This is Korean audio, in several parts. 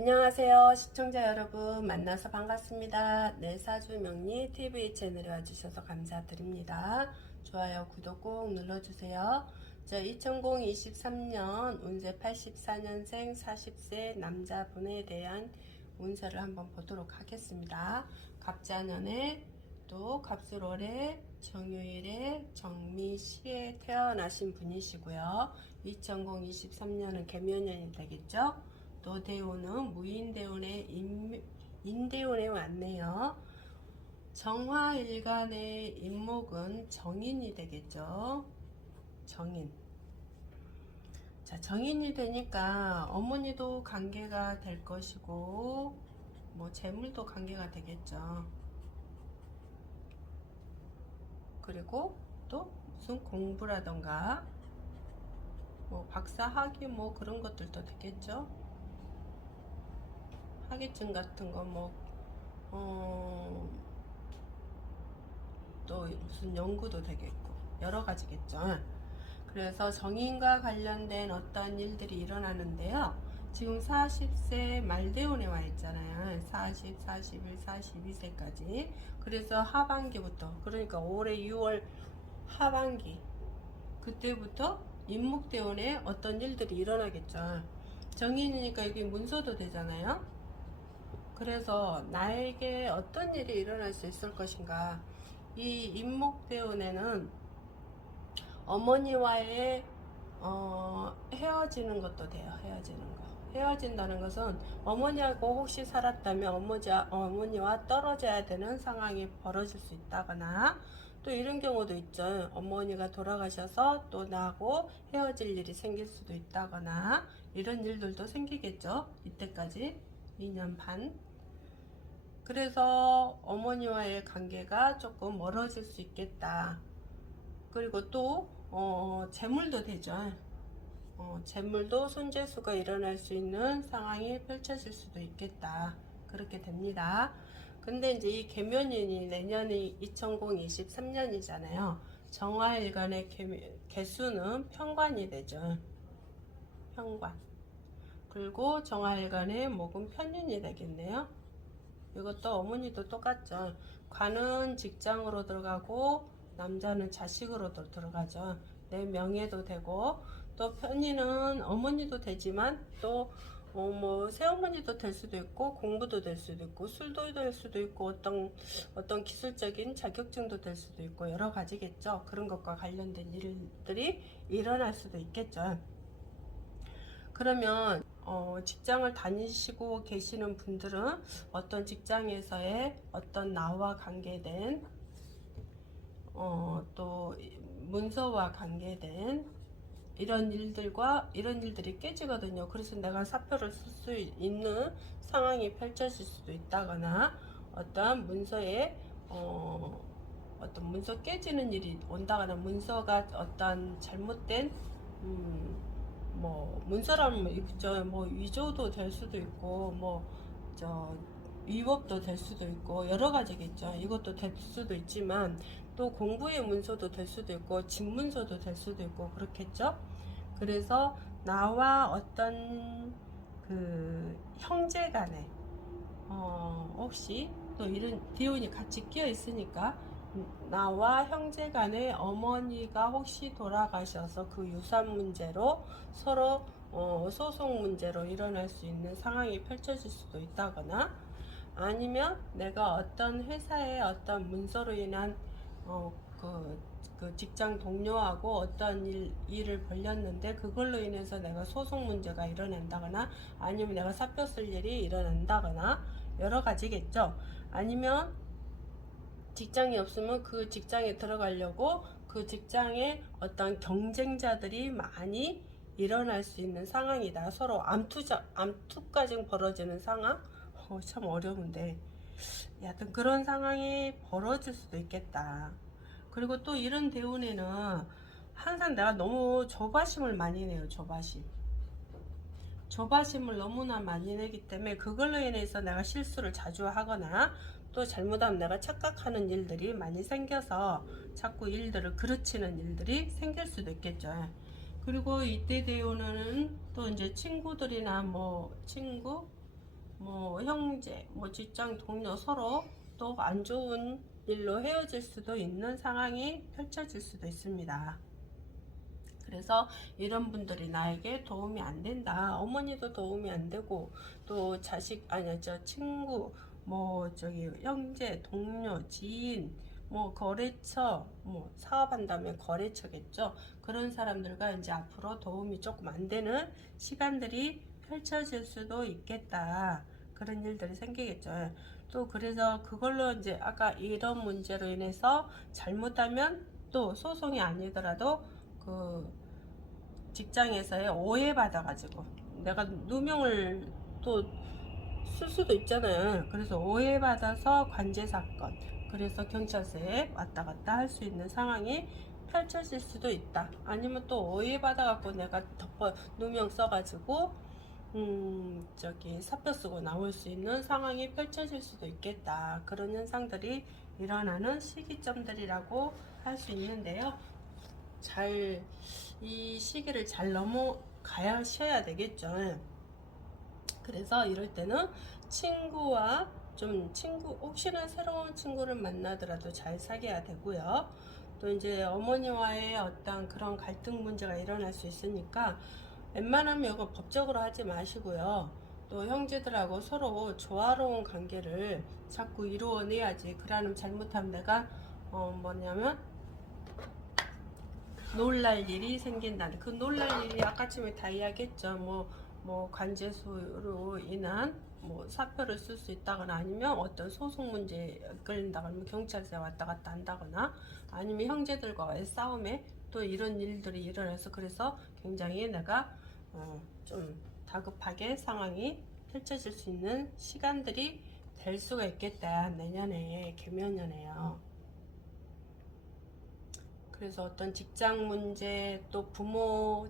안녕하세요. 시청자 여러분 만나서 반갑습니다. 내사주 명리 TV 채널에 와주셔서 감사드립니다. 좋아요, 구독 꼭 눌러주세요. 2023년 운세 84년생 40세 남자분에 대한 운세를 한번 보도록 하겠습니다. 갑자년에 또 갑술월에 정유일에 정미시에 태어나신 분이시고요. 2023년은 개묘년이 되겠죠. 또 대운은 무인대운에 인대운에 왔네요. 정화일간의 인목은 정인이 되겠죠. 정인. 자, 정인이 되니까 어머니도 관계가 될 것이고 뭐 재물도 관계가 되겠죠. 그리고 또 무슨 공부라던가 뭐 박사 학위 뭐 그런 것들도 되겠죠. 학위증 같은 거 또 무슨 연구도 되겠고 여러 가지겠죠. 그래서 정인과 관련된 어떤 일들이 일어나는데요. 지금 40세 말대운에 와 있잖아요. 40, 41, 42세까지. 그래서 하반기부터, 그러니까 올해 6월 하반기 그때부터 인목대운에 어떤 일들이 일어나겠죠. 정인이니까 이게 문서도 되잖아요. 그래서 나에게 어떤 일이 일어날 수 있을 것인가. 이 인목대운에는 어머니와의 헤어지는 것도 돼요. 헤어지는 거. 헤어진다는 것은 어머니하고 혹시 살았다면 어머니와 떨어져야 되는 상황이 벌어질 수 있다거나, 또 이런 경우도 있죠. 어머니가 돌아가셔서 또 나하고 헤어질 일이 생길 수도 있다거나, 이런 일들도 생기겠죠. 이때까지 2년 반. 그래서 어머니와의 관계가 조금 멀어질 수 있겠다. 그리고 또 재물도 되죠. 재물도 손재수가 일어날 수 있는 상황이 펼쳐질 수도 있겠다. 그렇게 됩니다. 근데 이제 이 개묘년이 내년이 2023년이잖아요. 정화일간의 개수는 편관이 되죠. 편관. 그리고 정화일간의 목은 편인이 되겠네요. 이것도 어머니도 똑같죠. 관은 직장으로 들어가고 남자는 자식으로 들어가죠. 내 명예도 되고, 또 편인은 어머니도 되지만 또 뭐 새어머니도 될 수도 있고, 공부도 될 수도 있고, 술도 될 수도 있고, 어떤 기술적인 자격증도 될 수도 있고, 여러 가지겠죠. 그런 것과 관련된 일들이 일어날 수도 있겠죠. 그러면 직장을 다니시고 계시는 분들은 어떤 직장에서의 어떤 나와 관계된 또 문서와 관계된 이런 일들이 깨지거든요. 그래서 내가 사표를 쓸 수 있는 상황이 펼쳐질 수도 있다거나, 어떤 문서에 어떤 문서 깨지는 일이 온다거나, 문서가 어떤 잘못된 뭐 문서라면 있죠. 뭐 위조도 될 수도 있고, 위법도 될 수도 있고, 여러 가지겠죠. 이것도 될 수도 있지만, 또 공부의 문서도 될 수도 있고, 집문서도 될 수도 있고, 그렇겠죠. 그래서 나와 어떤 그 형제 간에 혹시 또 이런 디운이 같이 끼어 있으니까, 나와 형제 간에 어머니가 혹시 돌아가셔서 그 유산 문제로 서로 소송 문제로 일어날 수 있는 상황이 펼쳐질 수도 있다거나, 아니면 내가 어떤 회사의 어떤 문서로 인한 그 직장 동료하고 어떤 일을 벌였는데, 그걸로 인해서 내가 소송 문제가 일어난다거나, 아니면 내가 사표 쓸 일이 일어난다거나, 여러 가지겠죠. 아니면 직장이 없으면 그 직장에 들어가려고 그 직장에 어떤 경쟁자들이 많이 일어날 수 있는 상황이다. 서로 암투까지 벌어지는 상황? 참 어려운데, 여하튼 그런 상황이 벌어질 수도 있겠다. 그리고 또 이런 대운에는 항상 내가 너무 조바심을 많이 내요. 조바심을 너무나 많이 내기 때문에, 그걸로 인해서 내가 실수를 자주 하거나, 또 잘못하면 내가 착각하는 일들이 많이 생겨서 자꾸 일들을 그르치는 일들이 생길 수도 있겠죠. 그리고 이때 대운은 또 이제 친구들이나 뭐 친구 뭐 형제, 뭐 직장 동료 서로 또 안 좋은 일로 헤어질 수도 있는 상황이 펼쳐질 수도 있습니다. 그래서 이런 분들이 나에게 도움이 안 된다. 어머니도 도움이 안 되고 또 자식 아니 저 친구 뭐 저기 형제, 동료, 지인 뭐 거래처 뭐 사업한다면 거래처겠죠. 그런 사람들과 이제 앞으로 도움이 조금 안 되는 시간들이 펼쳐질 수도 있겠다. 그런 일들이 생기겠죠. 또 그래서 그걸로 이제 아까 이런 문제로 인해서 잘못하면 또 소송이 아니더라도 그 직장에서의 오해받아가지고 내가 누명을 또 쓸 수도 있잖아요. 그래서 오해받아서 관제 사건, 그래서 경찰서에 왔다 갔다 할 수 있는 상황이 펼쳐질 수도 있다. 아니면 또 오해받아갖고 내가 덮어 누명 써가지고 저기 사표 쓰고 나올 수 있는 상황이 펼쳐질 수도 있겠다. 그런 현상들이 일어나는 시기점들이라고 할 수 있는데요. 이 시기를 잘 넘어가야 쉬어야 되겠죠. 그래서 이럴 때는 친구와 혹시나 새로운 친구를 만나더라도 잘 사귀어야 되고요. 또 이제 어머니와의 어떤 그런 갈등 문제가 일어날 수 있으니까 웬만하면 이거 법적으로 하지 마시고요. 또 형제들하고 서로 조화로운 관계를 자꾸 이루어내야지. 그러면 잘못하면 내가 뭐냐면 놀랄 일이 생긴다는, 그 놀랄 일이 아까쯤에 다 이야기했죠. 뭐 관제수로 인한 뭐 사표를 쓸 수 있다거나, 아니면 어떤 소송 문제에 끌린다거나, 뭐 경찰서에 왔다 갔다 한다거나, 아니면 형제들과의 싸움에 또 이런 일들이 일어나서, 그래서 굉장히 내가 좀 다급하게 상황이 펼쳐질 수 있는 시간들이 될 수가 있겠다. 내년에 개묘년에요. 그래서 어떤 직장 문제, 또 부모,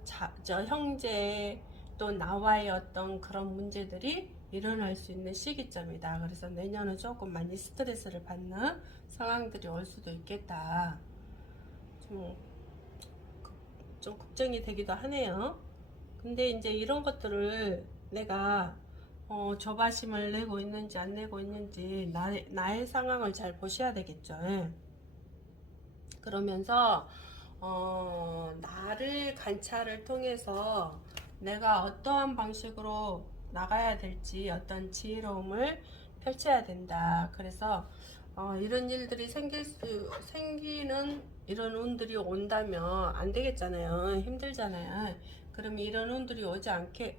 형제, 또 나와의 어떤 그런 문제들이 일어날 수 있는 시기점이다. 그래서 내년은 조금 많이 스트레스를 받는 상황들이 올 수도 있겠다. 좀 걱정이 되기도 하네요. 근데 이제 이런 것들을 내가 조바심을 내고 있는지 안 내고 있는지 나의 상황을 잘 보셔야 되겠죠. 그러면서 나를 관찰을 통해서 내가 어떠한 방식으로 나가야 될지 어떤 지혜로움을 펼쳐야 된다. 그래서 이런 일들이 생기는 이런 운들이 온다면 안 되겠잖아요. 힘들잖아요. 그러면 이런 운들이 오지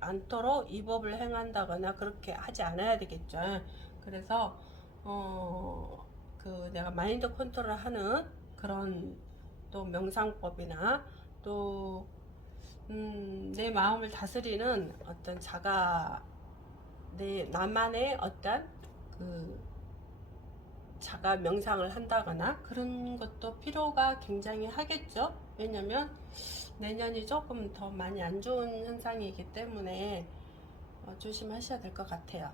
않도록 이 법을 행한다거나 그렇게 하지 않아야 되겠죠. 그래서 내가 마인드 컨트롤 하는 그런 또 명상법이나 또 내 마음을 다스리는 어떤 나만의 어떤 그 자가 명상을 한다거나 그런 것도 필요가 굉장히 하겠죠. 왜냐면 내년이 조금 더 많이 안 좋은 현상이기 때문에 조심하셔야 될 것 같아요.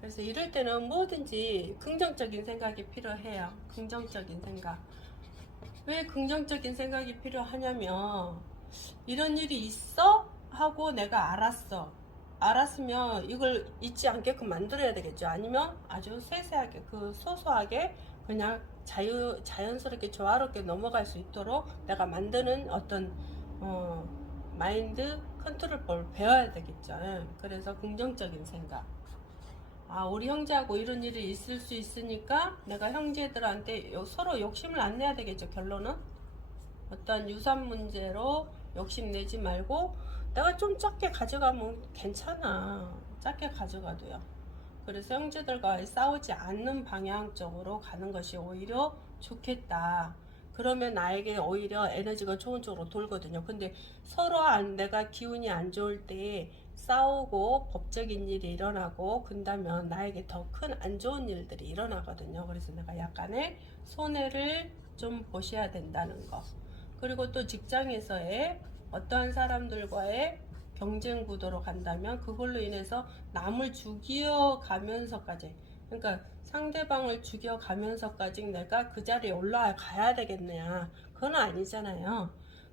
그래서 이럴 때는 뭐든지 긍정적인 생각이 필요해요. 긍정적인 생각. 왜 긍정적인 생각이 필요하냐면, 이런 일이 있어? 하고 내가 알았으면 이걸 잊지 않게끔 만들어야 되겠죠. 아니면 아주 세세하게, 소소하게 그냥 자연스럽게 조화롭게 넘어갈 수 있도록 내가 만드는 어떤 마인드 컨트롤법을 배워야 되겠죠. 그래서 긍정적인 생각. 우리 형제하고 이런 일이 있을 수 있으니까 내가 형제들한테 서로 욕심을 안 내야 되겠죠. 결론은 어떤 유산 문제로 욕심내지 말고 내가 좀 작게 가져가면 괜찮아. 작게 가져가도요. 그래서 형제들과 싸우지 않는 방향 쪽으로 가는 것이 오히려 좋겠다. 그러면 나에게 오히려 에너지가 좋은 쪽으로 돌거든요. 근데 서로 내가 기운이 안 좋을 때 싸우고 법적인 일이 일어나고 그런다면 나에게 더 큰 안 좋은 일들이 일어나거든요. 그래서 내가 약간의 손해를 좀 보셔야 된다는 거. 그리고 또 직장에서의 어떠한 사람들과의 경쟁 구도로 간다면 그걸로 인해서 남을 죽여가면서까지, 그러니까 상대방을 죽여가면서까지 내가 그 자리에 올라가야 되겠느냐, 그건 아니잖아요.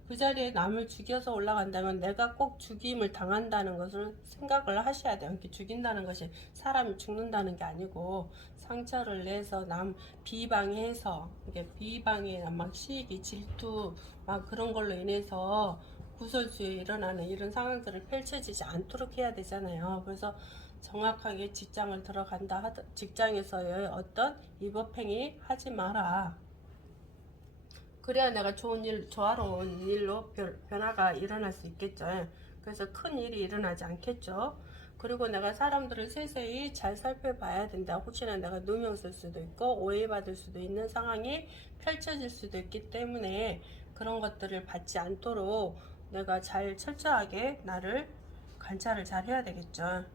그 자리에 남을 죽여서 올라간다면 내가 꼭 죽임을 당한다는 것을 생각을 하셔야 돼요. 이렇게 죽인다는 것이 사람이 죽는다는 게 아니고 상처를 내서 남 비방해서 이게 비방에 막 시기 질투 막 그런 걸로 인해서 구설수에 일어나는 이런 상황들을 펼쳐지지 않도록 해야 되잖아요. 그래서 정확하게 직장을 들어간다 하더 직장에서의 어떤 위법행위 하지 마라. 그래야 내가 좋은 일, 조화로운 일로 변화가 일어날 수 있겠죠. 그래서 큰 일이 일어나지 않겠죠. 그리고 내가 사람들을 세세히 잘 살펴봐야 된다. 혹시나 내가 누명 쓸 수도 있고 오해받을 수도 있는 상황이 펼쳐질 수도 있기 때문에 그런 것들을 받지 않도록 내가 잘 철저하게 나를 관찰을 잘 해야 되겠죠.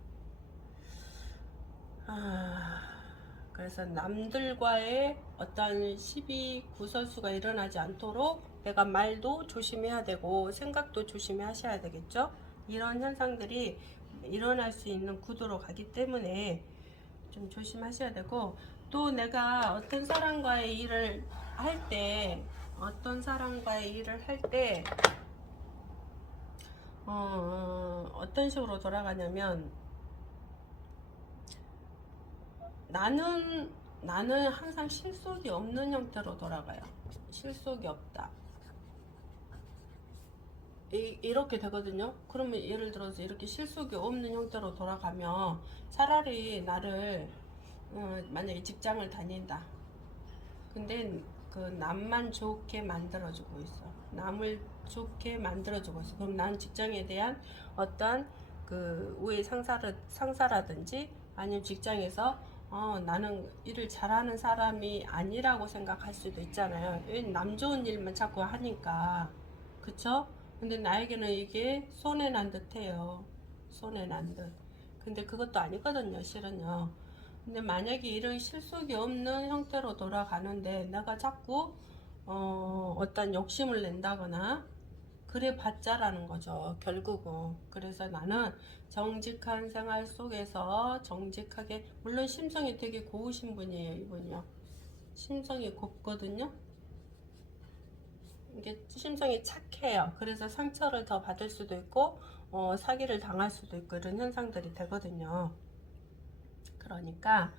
그래서 남들과의 어떤 시비 구설수가 일어나지 않도록 내가 말도 조심해야 되고 생각도 조심하셔야 되겠죠. 이런 현상들이 일어날 수 있는 구도로 가기 때문에 좀 조심하셔야 되고, 또 내가 어떤 사람과의 일을 할 때 어떤 식으로 돌아가냐면 나는 항상 실속이 없는 형태로 돌아가요. 실속이 없다. 이렇게 되거든요. 그러면 예를 들어서 이렇게 실속이 없는 형태로 돌아가면 차라리 나를 만약에 직장을 다닌다. 근데 그 남만 좋게 만들어주고 있어. 남을 좋게 만들어주고 있어. 그럼 난 직장에 대한 어떤 그 우회 상사라든지 아니면 직장에서 나는 일을 잘하는 사람이 아니라고 생각할 수도 있잖아요. 남 좋은 일만 자꾸 하니까. 그쵸? 근데 나에게는 이게 손해난 듯 해요. 손해난 듯. 근데 그것도 아니거든요, 실은요. 근데 만약에 이런 실속이 없는 형태로 돌아가는데 내가 자꾸 어떤 욕심을 낸다거나 그래 봤자라는 거죠, 결국은. 그래서 나는 정직한 생활 속에서 정직하게, 물론 심성이 되게 고우신 분이에요, 이분이요. 심성이 곱거든요. 이게 심성이 착해요. 그래서 상처를 더 받을 수도 있고 사기를 당할 수도 있고 이런 현상들이 되거든요. 그러니까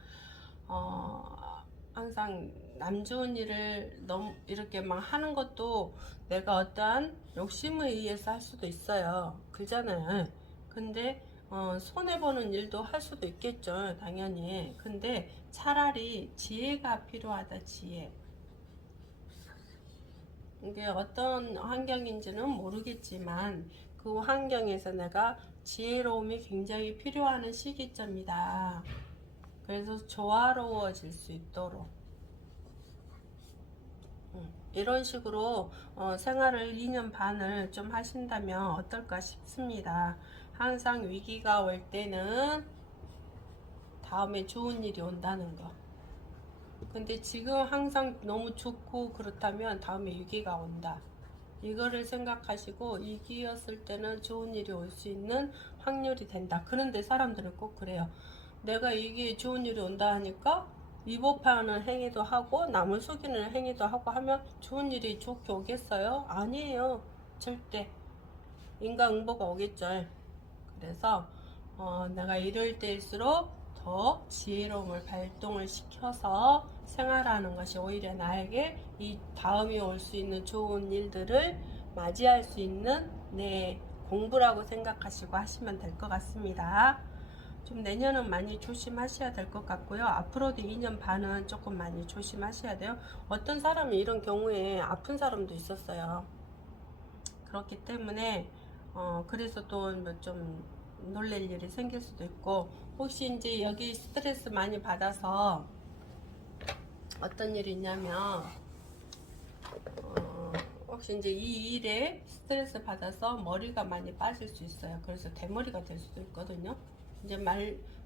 항상 남 좋은 일을 너무 이렇게 막 하는 것도 내가 어떠한 욕심에 의해서 할 수도 있어요. 그잖아요. 근데 손해보는 일도 할 수도 있겠죠, 당연히. 근데 차라리 지혜가 필요하다, 지혜. 이게 어떤 환경인지는 모르겠지만 그 환경에서 내가 지혜로움이 굉장히 필요한 시기점이다. 그래서 조화로워질 수 있도록 이런 식으로 생활을 2년 반을 좀 하신다면 어떨까 싶습니다. 항상 위기가 올 때는 다음에 좋은 일이 온다는 거. 근데 지금 항상 너무 좋고 그렇다면 다음에 위기가 온다. 이거를 생각하시고 위기였을 때는 좋은 일이 올 수 있는 확률이 된다. 그런데 사람들은 꼭 그래요. 내가 이게 좋은 일이 온다 하니까 위법하는 행위도 하고 남을 속이는 행위도 하고 하면 좋은 일이 좋게 오겠어요? 아니에요. 절대. 인과응보가 오겠죠. 그래서 내가 이럴 때일수록 더 지혜로움을 발동을 시켜서 생활하는 것이 오히려 나에게 이 다음에 올 수 있는 좋은 일들을 맞이할 수 있는 내 공부라고 생각하시고 하시면 될 것 같습니다. 좀 내년은 많이 조심하셔야 될 것 같고요. 앞으로도 2년 반은 조금 많이 조심하셔야 돼요. 어떤 사람이 이런 경우에 아픈 사람도 있었어요. 그렇기 때문에 그래서 또 좀 놀랄 일이 생길 수도 있고, 혹시 이제 여기 스트레스 많이 받아서 어떤 일이 있냐면 혹시 이제 이 일에 스트레스 받아서 머리가 많이 빠질 수 있어요. 그래서 대머리가 될 수도 있거든요. 이제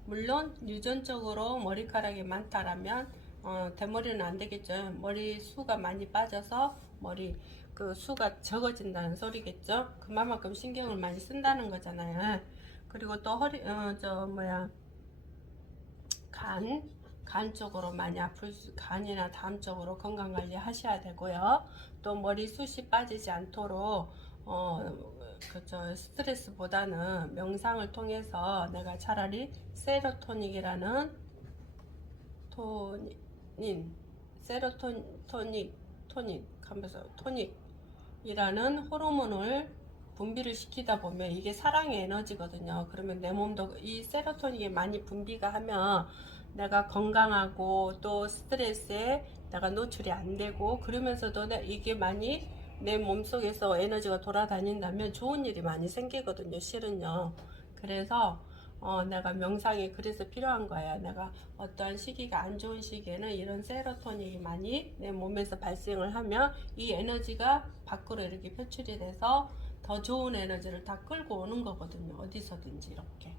물론 유전적으로 머리카락이 많다라면 대머리는 안 되겠죠. 머리 수가 많이 빠져서 머리 그 수가 적어진다는 소리겠죠. 그만큼 신경을 많이 쓴다는 거잖아요. 그리고 또 간 간 쪽으로 많이 간이나 담 쪽으로 건강 관리 하셔야 되고요. 또 머리숱이 빠지지 않도록 그저 스트레스보다는 명상을 통해서 내가 차라리 세로토닉이라는 토닉이라는 호르몬을 분비를 시키다 보면 이게 사랑의 에너지거든요. 그러면 내 몸도 이 세로토닉이 많이 분비가 하면 내가 건강하고 또 스트레스에 내가 노출이 안 되고 그러면서도 이게 많이 내 몸속에서 에너지가 돌아다닌다면 좋은 일이 많이 생기거든요. 실은요. 그래서 내가 명상이 그래서 필요한 거예요. 내가 어떠한 시기가 안 좋은 시기에는 이런 세로토닌이 많이 내 몸에서 발생을 하면 이 에너지가 밖으로 이렇게 표출이 돼서 더 좋은 에너지를 다 끌고 오는 거거든요. 어디서든지 이렇게.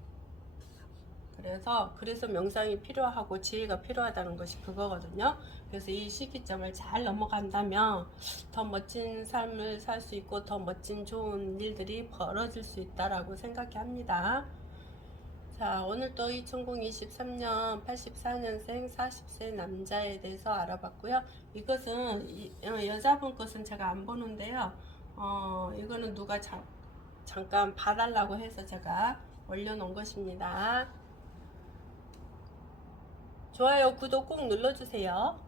그래서 명상이 필요하고 지혜가 필요하다는 것이 그거거든요. 그래서 이 시기점을 잘 넘어간다면 더 멋진 삶을 살 수 있고 더 멋진 좋은 일들이 벌어질 수 있다라고 생각합니다. 자, 오늘 또 2023년 84년생 40세 남자에 대해서 알아봤고요. 이것은 여자분 것은 제가 안 보는데요. 이거는 누가 잠깐 봐달라고 해서 제가 올려놓은 것입니다. 좋아요, 구독 꼭 눌러주세요.